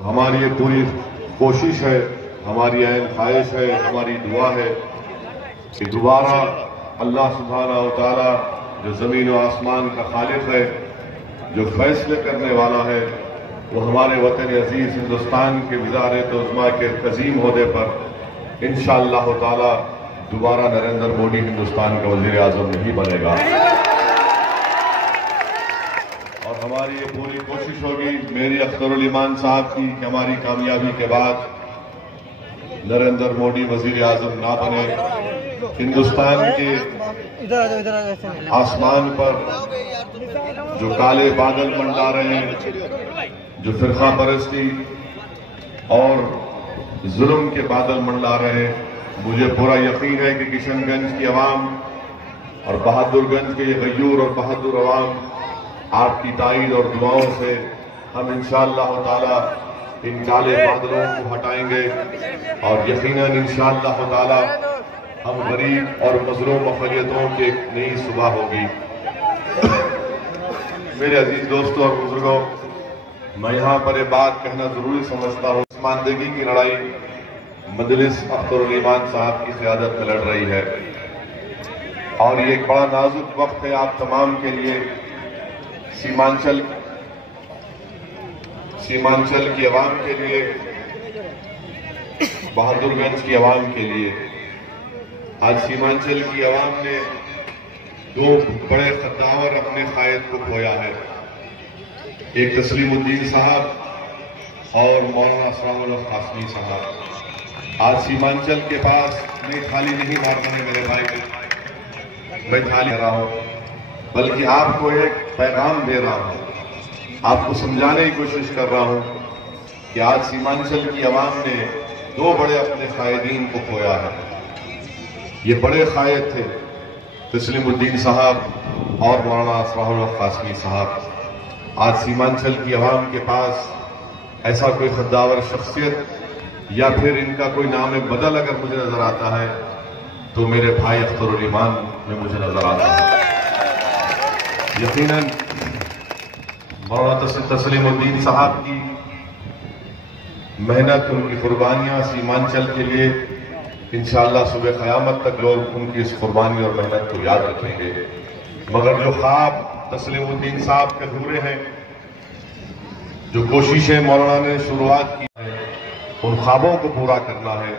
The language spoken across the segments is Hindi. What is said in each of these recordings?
तो हमारी ये पूरी कोशिश है, हमारी ऐन ख्वाहिश है, हमारी दुआ है कि दोबारा अल्लाह सुब्हानहू व तआला जो ज़मीन व आसमान का खालिक है, जो फैसले करने वाला है, वो हमारे वतन अजीज हिंदुस्तान के वज़ारत उज़्मा के अज़ीम ओहदे पर इंशाअल्लाह ताला दोबारा नरेंद्र मोदी हिंदुस्तान का वज़ीर आज़म नहीं बनेगा। और हमारी ये पूरी कोशिश होगी मेरी अख्तरुल ईमान साहब की कि हमारी कामयाबी के बाद नरेंद्र मोदी वज़ीर आज़म ना बने, हिंदुस्तान के आसमान पर जो काले बादल मंडरा रहे हैं, जो फिरका परस्ती और जुल्म के बादल मंडरा रहे हैं, मुझे पूरा यकीन है कि किशनगंज की आवाम और बहादुरगंज के ये गयूर और बहादुर आवाम आपकी ताईद और दुआओं से हम इंशाअल्लाह ताला इन काले बादलों को हटाएंगे और यकीनन इंशाअल्लाह ताला हम गरीब और मजलूम अक़लियतों की एक नई सुबह होगी। मेरे अजीज दोस्तों और बुजुर्गों, मैं यहाँ पर ये बात कहना जरूरी समझता हूँ, मानदेगी की लड़ाई मजलिस अख्तरुल ईमान साहब की क़यादत में लड़ रही है और ये एक बड़ा नाजुक वक्त है आप तमाम के लिए। सीमांचल की आवाम के लिए, बहादुरगंज की आवाम के लिए। आज सीमांचल की आवाम ने दो बड़े खद्दावर अपने कायद को खोया है, एक तस्लीमुद्दीन साहब और मौलाना असरारुल हक कासमी साहब। आज सीमांचल के पास मैं थाली नहीं मारना है मेरे भाई, मैं थाली रहा हूं, बल्कि आपको एक पैगाम दे रहा हूं, आपको समझाने की कोशिश कर रहा हूं कि आज सीमांचल की आवाम ने दो बड़े अपने कायदीन को खोया है। ये बड़े कायद थे तस्लीमुद्दीन साहब और मौलाना असरारुल हक कासमी साहब। आज सीमांचल की आवाम के पास ऐसा कोई खद्दावर शख्सियत या फिर इनका कोई नाम बदल अगर मुझे नजर आता है तो मेरे भाई अख्तरुल ईमान में मुझे नजर आता है। यकीनन मौलाना तस्लीमुद्दीन साहब की मेहनत, उनकी कुर्बानियां सीमांचल के लिए इंशाअल्लाह सुबह क़यामत तक लोग उनकी इस कुर्बानी और मेहनत को याद रखेंगे। मगर जो ख्वाब तस्लीमुद्दीन साहब के अधूरे हैं, जो कोशिशें मौलाना ने शुरुआत की है, उन ख्वाबों को पूरा करना है।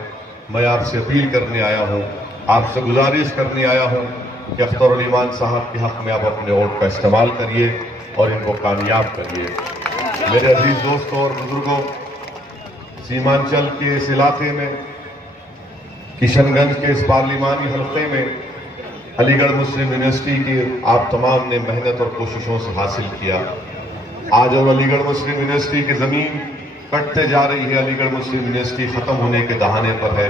मैं आपसे अपील करने आया हूं, आपसे गुजारिश करने आया हूं कि अख्तरुल ईमान साहब के हक में आप अपने वोट का इस्तेमाल करिए और इनको कामयाब करिए। मेरे अजीज दोस्तों और बुजुर्गों, सीमांचल के इस इलाके में, किशनगंज के इस पार्लिमानी हल्के में अलीगढ़ मुस्लिम यूनिवर्सिटी की आप तमाम ने मेहनत और कोशिशों से हासिल किया। आज और अलीगढ़ मुस्लिम यूनिवर्सिटी की जमीन कटते जा रही है, अलीगढ़ मुस्लिम यूनिवर्सिटी खत्म होने के दहाने पर है।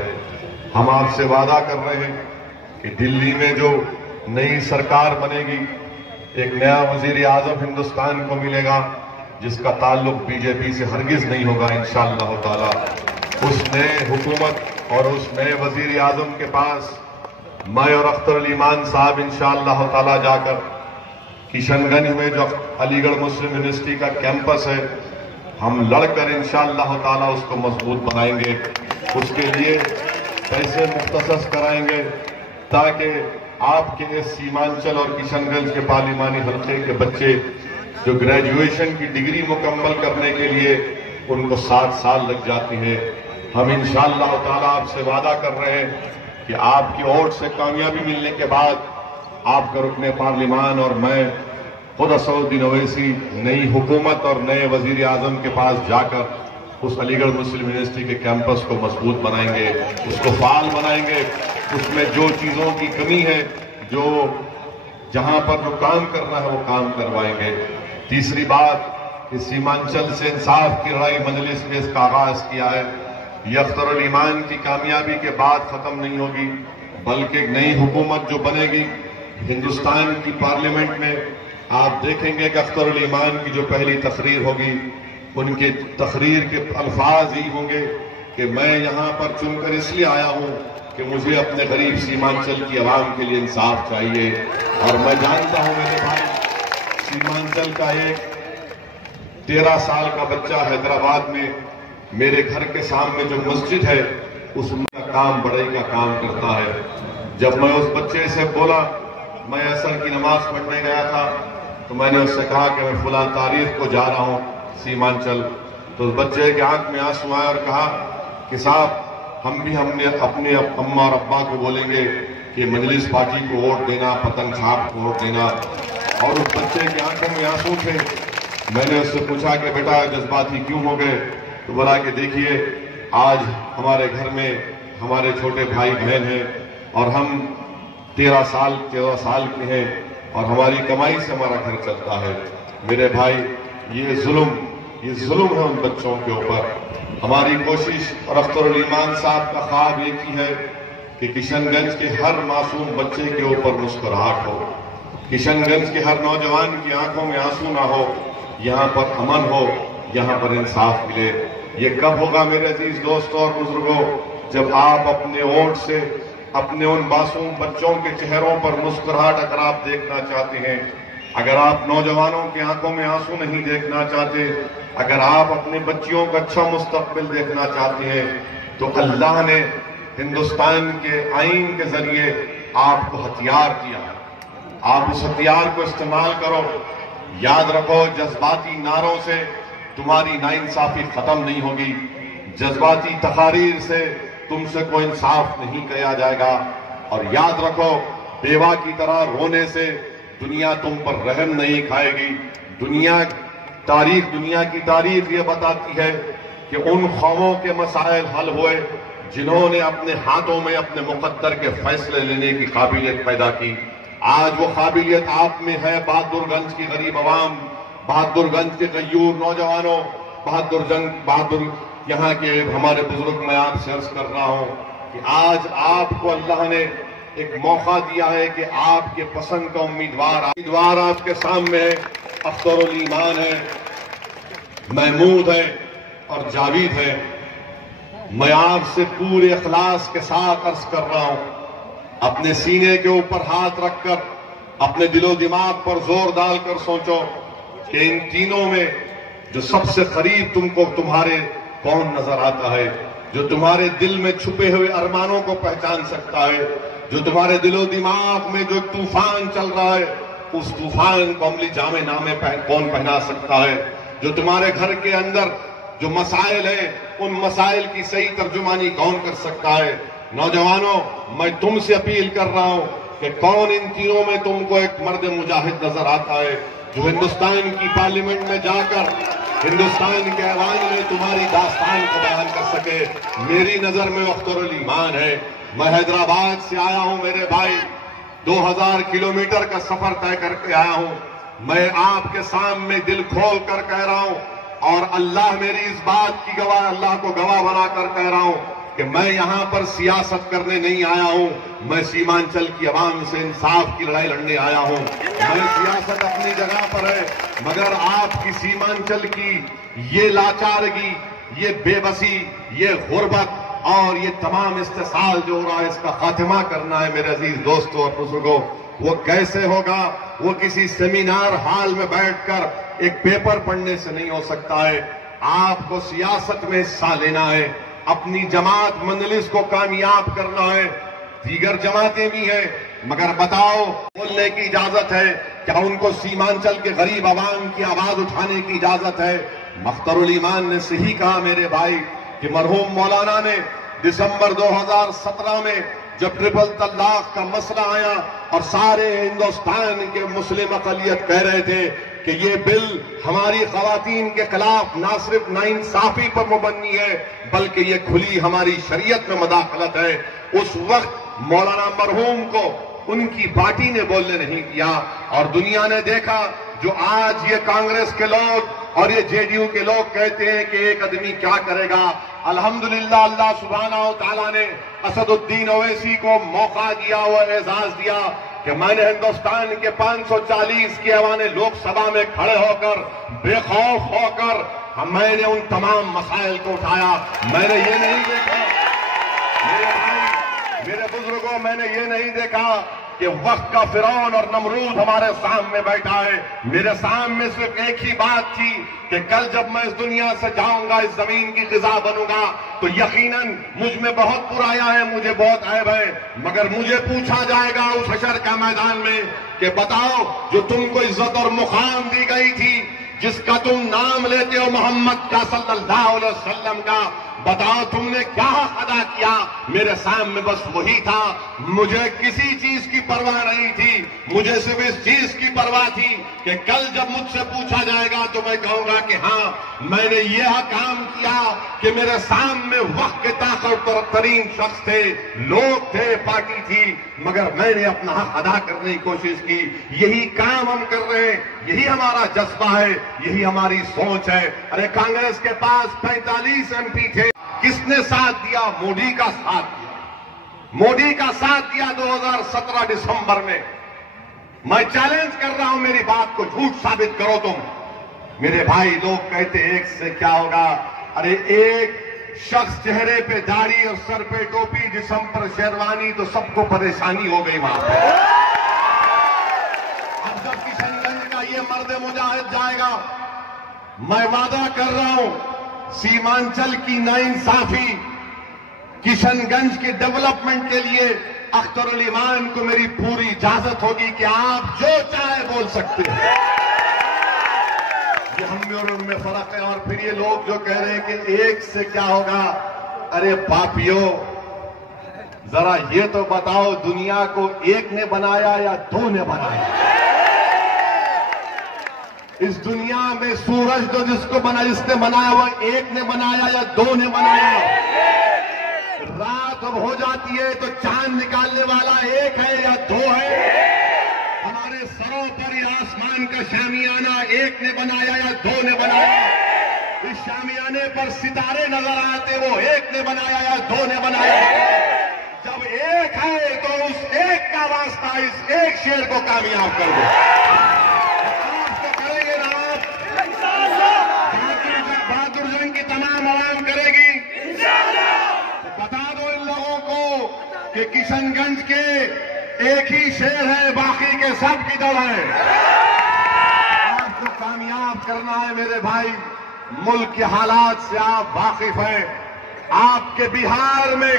हम आपसे वादा कर रहे हैं कि दिल्ली में जो नई सरकार बनेगी, एक नया वजीर आजम हिंदुस्तान को मिलेगा जिसका ताल्लुक बीजेपी से हरगिज नहीं होगा इंशाअल्लाह ताला। उस नए हुकूमत और उस नए वजीर आजम के पास मैं और अख्तरुल ईमान साहब इंशाअल्लाह ताला जाकर किशनगंज में जो अलीगढ़ मुस्लिम यूनिवर्सिटी का कैंपस है, हम लड़कर इंशाअल्लाह ताला उसको मजबूत बनाएंगे। उसके लिए पैसे मुख्तसस कराएंगे ताकि आपके इस सीमांचल और किशनगंज के पार्लिमानी हल्के के बच्चे जो ग्रेजुएशन की डिग्री मुकम्मल करने के लिए उनको 7 साल लग जाती है, हम इंशाअल्लाह ताला आपसे वादा कर रहे हैं कि आपकी वोट से कामयाबी मिलने के बाद आपका रुकने पार्लिमान और मैं खुद असदुद्दीन ओवैसी नई हुकूमत और नए वजीर आजम के पास जाकर उस अलीगढ़ मुस्लिम यूनिवर्सिटी के कैंपस को मजबूत बनाएंगे, उसको फाल बनाएंगे। उसमें जो चीजों की कमी है, जो जहां पर जो काम करना है वो काम करवाएंगे। तीसरी बात कि सीमांचल से इंसाफ की लड़ाई मजलिस में इसका आगाज किया है। ये अख्तरुल ईमान की कामयाबी के बाद खत्म नहीं होगी, बल्कि एक नई हुकूमत जो बनेगी हिंदुस्तान की पार्लियामेंट में, आप देखेंगे कि अख्तरुल ईमान की जो पहली तकरीर होगी, उनके तकरीर के अल्फाज ही होंगे कि मैं यहां पर चुनकर इसलिए आया हूं कि मुझे अपने गरीब सीमांचल की आवाम के लिए इंसाफ चाहिए। और मैं जानता हूं मेरे भाई, सीमांचल का एक 13 साल का बच्चा हैदराबाद में मेरे घर के सामने जो मस्जिद है उसमें काम बढ़ई का काम करता है। जब मैं उस बच्चे से बोला, मैं असर की नमाज पढ़ने गया था, तो मैंने उससे कहा कि मैं फुला तारीख को जा रहा हूं सीमांचल। तो उस बच्चे के आंख में आंसू आए और कहा कि साहब हमने अपने अम्मा और अब्बा को बोलेंगे कि मजलिस पार्टी को वोट देना, पतन साहब को वोट देना। और उस बच्चे की आंखों में आंसू थे। मैंने उससे पूछा कि बेटा जज्बाती क्यों हो गए? तो बोला कि देखिए आज हमारे घर में हमारे छोटे भाई बहन हैं और हम 13 साल के हैं और हमारी कमाई से हमारा घर चलता है। मेरे भाई ये जुल्म है उन बच्चों के ऊपर। हमारी कोशिश और अख्तरुल ईमान साहब का ख्वाब एक ही है कि किशनगंज के हर मासूम बच्चे के ऊपर मुस्कुराहट हो, किशनगंज के हर नौजवान की आंखों में आंसू ना हो, यहाँ पर अमन हो, यहाँ पर इंसाफ मिले। ये कब होगा मेरे अजीज दोस्तों और बुजुर्गों? जब आप अपने वोट से अपने उन मासूम बच्चों के चेहरों पर मुस्कुराहट अगर आप देखना चाहते हैं, अगर आप नौजवानों की आंखों में आंसू नहीं देखना चाहते, अगर आप अपने बच्चियों का अच्छा मुस्तकबिल देखना चाहते हैं, तो अल्लाह ने हिंदुस्तान के आईन के जरिए आपको हथियार दिया। आप उस हथियार को इस्तेमाल करो। याद रखो, जज्बाती नारों से तुम्हारी नाइंसाफी खत्म नहीं होगी, जज्बाती तकारीर से तुमसे कोई इंसाफ नहीं किया जाएगा। और याद रखो, बेवा की तरह रोने से दुनिया तुम पर रहम नहीं खाएगी। दुनिया की तारीख ये बताती है कि उन कौमों के मसाइल हल हुए जिन्होंने अपने हाथों में अपने मुकद्दर के फैसले लेने की काबिलियत पैदा की। आज वो काबिलियत आप में है। बहादुरगंज की गरीब आवाम, बहादुरगंज के गयूर नौजवानों, बहादुर यहाँ के हमारे बुजुर्ग, मैं आपसे अर्ज कर रहा हूं कि आज आपको अल्लाह ने एक मौका दिया है कि आपके पसंद का उम्मीदवार आपके सामने है। अख्तरुल ईमान है, महमूद है और जावेद है। मैं आपसे पूरे इखलास के साथ अर्ज कर रहा हूं, अपने सीने के ऊपर हाथ रखकर अपने दिलो दिमाग पर जोर डालकर सोचो कि इन तीनों में जो सबसे करीब तुमको तुम्हारे कौन नजर आता है, जो तुम्हारे दिल में छुपे हुए अरमानों को पहचान सकता है, जो तुम्हारे दिलो दिमाग में जो तूफान चल रहा है उस तूफान को अमली जामे नामे कौन पहना सकता है, जो तुम्हारे घर के अंदर जो मसाइल है उन मसाइल की सही तर्जुमानी कौन कर सकता है। नौजवानों, मैं तुमसे अपील कर रहा हूं कि कौन इन तीनों में तुमको एक मर्द मुजाहिद नजर आता है जो हिंदुस्तान की पार्लियामेंट में जाकर हिंदुस्तान के ऐवान में तुम्हारी दास्तान को बयान कर सके। मेरी नजर में अख्तरुल ईमान है। मैं हैदराबाद से आया हूं मेरे भाई, 2000 किलोमीटर का सफर तय करके आया हूं। मैं आपके सामने दिल खोल कर कह रहा हूं और अल्लाह मेरी इस बात की गवाह, अल्लाह को गवाह बनाकर कह रहा हूं कि मैं यहां पर सियासत करने नहीं आया हूं। मैं सीमांचल की आवाम से इंसाफ की लड़ाई लड़ने आया हूं। मैं सियासत अपनी जगह पर है, मगर आपकी सीमांचल की ये लाचारगी, ये बेबसी, ये गुर्बत और ये तमाम इस्तेसाल जो हो रहा है, इसका खात्मा करना है मेरे अजीज दोस्तों और बुजुर्गों। वो कैसे होगा? वो किसी सेमिनार हॉल में बैठकर एक पेपर पढ़ने से नहीं हो सकता है। आपको सियासत में हिस्सा लेना है, अपनी जमात मजलिस को कामयाब करना है। दीगर जमातें भी हैं, मगर बताओ, बोलने की इजाजत है क्या? उनको सीमांचल के गरीब आवाम की आवाज उठाने की इजाजत है? अख्तरुल ईमान ने सही कहा मेरे भाई कि मरहूम मौलाना ने दिसंबर 2017 में जब ट्रिपल तलाक का मसला आया और सारे हिंदुस्तान के मुस्लिम अक़लियत कह रहे थे कि ये बिल हमारी खवातीन के खिलाफ ना सिर्फ नाइंसाफी पर मुबन्नी है बल्कि ये खुली हमारी शरीयत में मदाखलत है, उस वक्त मौलाना मरहूम को उनकी पार्टी ने बोलने नहीं दिया। और दुनिया ने देखा जो आज ये कांग्रेस के लोग और ये जेडीयू के लोग कहते हैं कि एक आदमी क्या करेगा। अल्हम्दुलिल्लाह, अल्लाह सुब्हानहू व तआला ने असदुद्दीन ओवैसी को मौका दिया और एजाज दिया कि मैंने हिंदुस्तान के 540 के ऐवाने लोकसभा में खड़े होकर बेखौफ होकर मैंने उन तमाम मसाइल को उठाया। मैंने ये नहीं देखा मेरे बुजुर्गों, मैंने ये नहीं देखा कि वक्त का फिरौन और नमरूद हमारे सामने बैठा है। मेरे सामने सिर्फ एक ही बात थी कि कल जब मैं इस दुनिया से जाऊंगा, इस जमीन की ग़िज़ा बनूंगा, तो यकीनन मुझ में बहुत बुराइयां हैं, मुझे बहुत ऐब है, मगर मुझे पूछा जाएगा उस हशर का मैदान में कि बताओ, जो तुमको इज्जत और मुकाम दी गई थी, जिसका तुम नाम लेते हो मोहम्मद का सल्लल्लाहु अलैहि वसल्लम का, बताओ तुमने क्या अदा किया? मेरे सामने बस वही था। मुझे किसी चीज की परवाह नहीं थी, मुझे सिर्फ इस चीज की परवाह थी कि कल जब मुझसे पूछा जाएगा तो मैं कहूंगा कि हाँ, मैंने यह काम किया कि मेरे सामने वक्त के ताकतवर तरीन शख्स थे, लोग थे, पार्टी थी, मगर मैंने अपना हक अदा करने की कोशिश की। यही काम हम कर रहे हैं, यही हमारा जज्बा है, यही हमारी सोच है। अरे कांग्रेस के पास 45 MP थे, किसने साथ दिया? मोदी का साथ दिया। मोदी का साथ दिया 2017 दिसंबर में। मैं चैलेंज कर रहा हूं, मेरी बात को झूठ साबित करो तुम। मेरे भाई, लोग कहते एक से क्या होगा? अरे एक शख्स चेहरे पे दाढ़ी और सर पे टोपी, जिस्म पर शेरवानी, तो सबको परेशानी हो गई वहां पे। अब जब किशनगंज का ये मर्द मुजाहिद जाएगा, मैं वादा कर रहा हूं, सीमांचल की नाइंसाफी, किशनगंज के डेवलपमेंट के लिए अख्तरुल ईमान को मेरी पूरी इजाजत होगी कि आप जो चाहे बोल सकते हैं। ये हम में और उनमें फर्क है। और फिर ये लोग जो कह रहे हैं कि एक से क्या होगा, अरे पापियों, जरा ये तो बताओ, दुनिया को एक ने बनाया या दो ने बनाया? इस दुनिया में सूरज तो जिसने बनाया वो एक ने बनाया या दो ने बनाया? रात अब हो जाती है तो चांद निकालने वाला एक है या दो है? हमारे सरों पर ये आसमान का शामियाना एक ने बनाया या दो ने बनाया? इस शामियाने पर सितारे नजर आते, वो एक ने बनाया या दो ने बनाया? जब एक है तो उस एक का वास्ता इस एक शेर को कामयाब कर दो। बहादुर जंग की तमाम आवाम करेगी। बता दो इन लोगों को कि किशनगंज के एक ही शेर है, बाकी के सब किधर है? आपको कामयाब करना है मेरे भाई। मुल्क के हालात से आप वाकिफ हैं। आपके बिहार में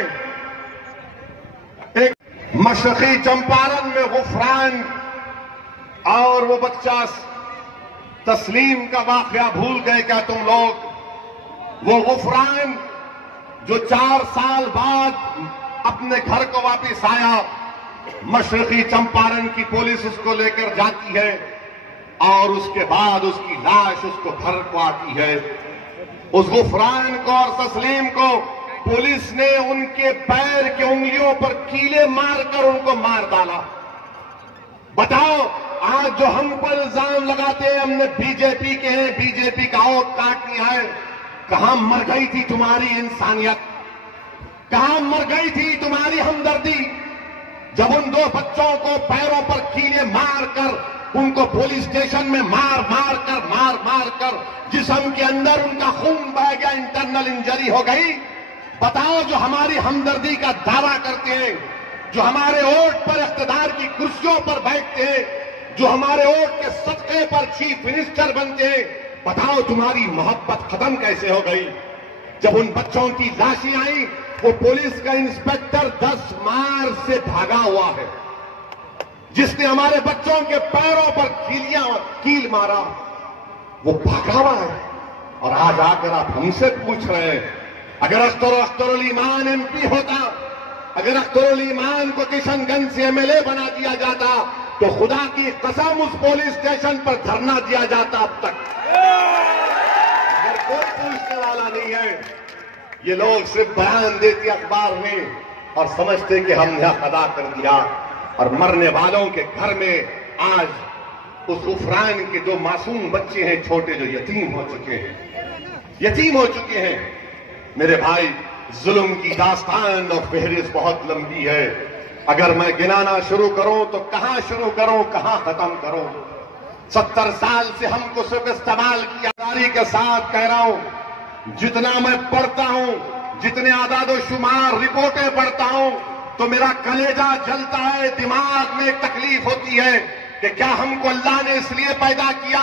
एक मशरक़ी चंपारण में गुफरान और वो बच्चा तस्लीम का वाकया भूल गए क्या तुम लोग? वो गुफरान जो 4 साल बाद अपने घर को वापस आया, मशरक़ी चंपारण की पुलिस उसको लेकर जाती है और उसके बाद उसकी लाश उसको घर को आती है। उस गुफरान को और तस्लीम को पुलिस ने उनके पैर के उंगलियों पर कीले मारकर उनको मार डाला। बताओ, आज जो हम पर इल्जाम लगाते हैं हमने बीजेपी के हैं, बीजेपी का ओट काटनी है, कहां मर गई थी तुम्हारी इंसानियत? कहां मर गई थी तुम्हारी हमदर्दी? जब उन 2 बच्चों को पैरों पर कीले मारकर उनको पुलिस स्टेशन में मार मार कर जिस्म के अंदर उनका खून बह गया, इंटरनल इंजरी हो गई। बताओ, जो हमारी हमदर्दी का दावा करते हैं, जो हमारे वोट पर इख्तिदार की कुर्सियों पर बैठते हैं, जो हमारे वोट के सदक़े पर चीफ मिनिस्टर बनते हैं, बताओ तुम्हारी मोहब्बत खत्म कैसे हो गई? जब उन बच्चों की लाशें आई, वो पुलिस का इंस्पेक्टर 10 मार से भागा हुआ है, जिसने हमारे बच्चों के पैरों पर कील मारा, वो भागा हुआ है। और आज आकर आप हमसे पूछ रहे हैं, अगर अख्तरुल ईमान MP होता, अगर अख्तरुल ईमान को किशनगंज से MLA बना दिया जाता, तो खुदा की कसम उस पुलिस स्टेशन पर धरना दिया जाता अब तक। अगर कोई पूछने वाला नहीं है, ये लोग सिर्फ बयान देते अखबार में और समझते कि हमने हक अदा कर दिया। और मरने वालों के घर में आज उस गुफरान के 2 मासूम बच्चे हैं, छोटे, जो यतीम हो चुके हैं। मेरे भाई, जुल्म की दास्तान और फहरिस्त बहुत लंबी है। अगर मैं गिनाना शुरू करूं तो कहां शुरू करूं, कहां खत्म करूं? 70 साल से हमको सिर्फ इस्तेमाल की आजादी के साथ कह रहा हूं, जितना मैं पढ़ता हूं, जितने आदाद शुमार रिपोर्टें पढ़ता हूं, तो मेरा कलेजा जलता है, दिमाग में एक तकलीफ होती है कि क्या हमको अल्लाह ने इसलिए पैदा किया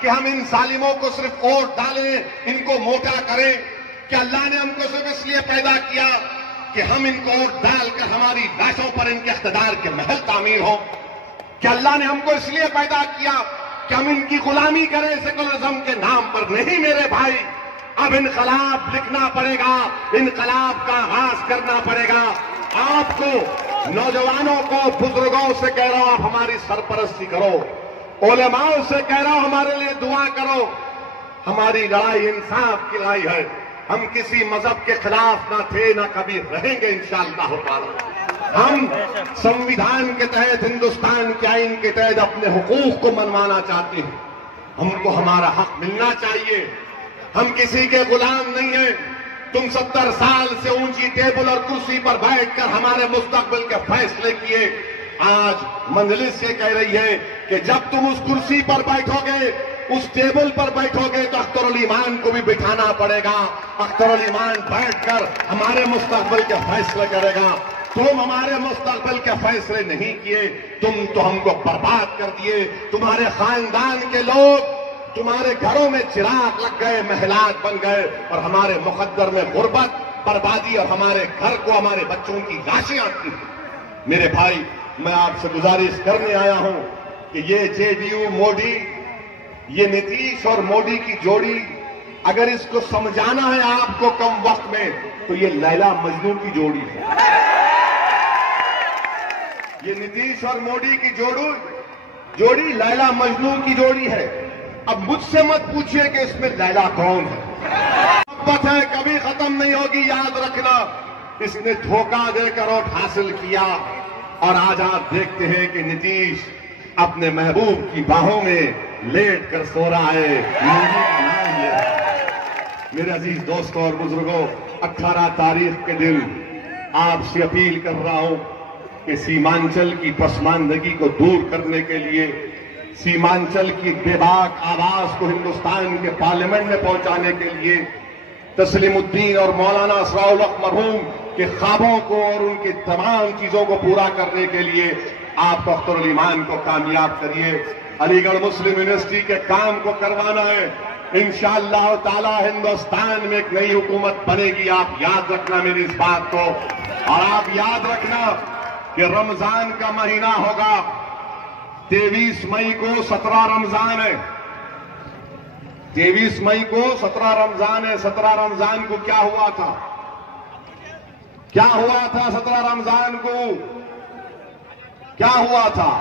कि हम इन जालिमों को सिर्फ वोट डालें, इनको मोटा करें? क्या अल्लाह ने हमको सिर्फ इसलिए पैदा किया कि हम इनको वोट डालकर हमारी लाशों पर इनके इख्तिदार के महल तामीर हो? क्या अल्लाह ने हमको इसलिए पैदा किया कि हम इनकी गुलामी करें सेकुलरिज्म के नाम पर? नहीं मेरे भाई, अब इनकलाब लिखना पड़ेगा, इनकलाब का आगाज करना पड़ेगा। आपको, नौजवानों को, बुजुर्गों से कह रहा हूं, आप हमारी सरपरस्ती करो, उलेमाओं से कह रहा हूं हमारे लिए दुआ करो। हमारी लड़ाई इंसाफ की लड़ाई है। हम किसी मजहब के खिलाफ ना थे, ना कभी रहेंगे इंशाअल्लाह ताला। हम संविधान के तहत, हिंदुस्तान के आईन के तहत अपने हुकूक को मनवाना चाहते हैं। हमको हमारा हक मिलना चाहिए। हम किसी के गुलाम नहीं है। तुम 70 साल से ऊंची टेबल और कुर्सी पर बैठकर हमारे मुस्तकबिल के फैसले किए। आज मंजलिस ये कह रही है कि जब तुम उस कुर्सी पर बैठोगे, उस टेबल पर बैठोगे, तो अख्तरुल ईमान को भी बिठाना पड़ेगा। अख्तरुल ईमान बैठकर हमारे मुस्तकबिल के फैसले करेगा। तुम हमारे मुस्तकबिल के फैसले नहीं किए, तुम तो हमको बर्बाद कर दिए। तुम्हारे खानदान के लोग, तुम्हारे घरों में चिराग लग गए, महलात बन गए, और हमारे मुकद्दर में गुर्बत, बर्बादी, और हमारे घर को हमारे बच्चों की लाशें आती हैं। मेरे भाई, मैं आपसे गुजारिश करने आया हूं कि ये जेडीयू मोदी, ये नीतीश और मोदी की जोड़ी, अगर इसको समझाना है आपको कम वक्त में, तो ये लैला मजनू की जोड़ी है। ये नीतीश और मोदी की जोड़ी लैला मजनू की जोड़ी है। अब मुझसे मत पूछिए कि इसमें लैला कौन है। मोहब्बत है, कभी खत्म नहीं होगी, याद रखना। इसने धोखा देकर वोट हासिल किया, और आज आप देखते हैं कि नीतीश अपने महबूब की बाहों में लेट कर सो रहा है, मोदी का नाम ले रहा है। मेरे अजीज दोस्तों और बुजुर्गों, 18 तारीख के दिन आपसे अपील कर रहा हूं कि सीमांचल की पसमानदगी को दूर करने के लिए, सीमांचल की बेबाक आवाज को हिंदुस्तान के पार्लियामेंट में पहुंचाने के लिए, तस्लीमुद्दीन और मौलाना असराउल हक मरहूम के ख्वाबों को और उनकी तमाम चीजों को पूरा करने के लिए आप अख्तरुल ईमान को कामयाब करिए। अलीगढ़ मुस्लिम यूनिवर्सिटी के काम को करवाना है। इंशाअल्लाह ताला हिंदुस्तान में एक नई हुकूमत बनेगी। आप याद रखना मेरी इस बात को, और आप याद रखना कि रमजान का महीना होगा। 23 मई को 17 रमजान है। 23 मई को 17 रमजान है। 17 रमजान को क्या हुआ था? क्या हुआ था 17 रमजान को? क्या हुआ था?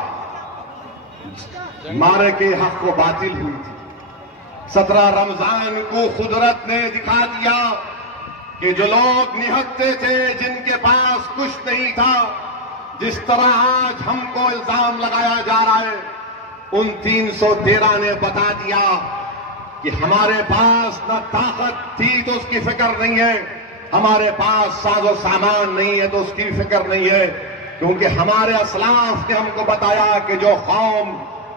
मारे के हक को बातिल हुई थी। 17 रमजान को कुदरत ने दिखा दिया कि जो लोग निहत्ते थे, जिनके पास कुछ नहीं था, जिस तरह आज हमको इल्जाम लगाया जा रहा है, उन 313 ने बता दिया कि हमारे पास न ताकत थी तो उसकी फिक्र नहीं है, हमारे पास साजो सामान नहीं है तो उसकी फिक्र नहीं है, क्योंकि हमारे असलाफ ने हमको बताया कि जो कौम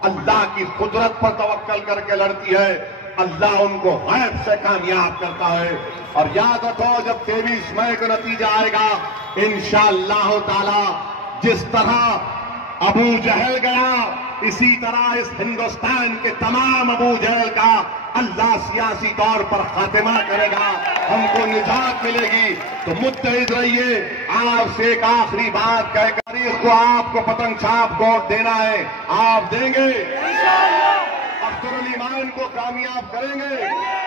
अल्लाह की कुदरत पर तवक्कल करके लड़ती है, अल्लाह उनको गैब से कामयाब करता है। और याद रखो, जब 23 मई को नतीजा आएगा, इंशाअल्लाह ताला जिस तरह अबू जहल गया, इसी तरह इस हिंदुस्तान के तमाम अबू जहल का अल्लाह सियासी तौर पर खातिमा करेगा, हमको निजात मिलेगी। तो मुत्तहिद रहिए। आपसे एक आखिरी बात कह, तारीख को आपको पतंग छाप वोट देना है, आप देंगे? अख्तरुल ईमान को कामयाब करेंगे?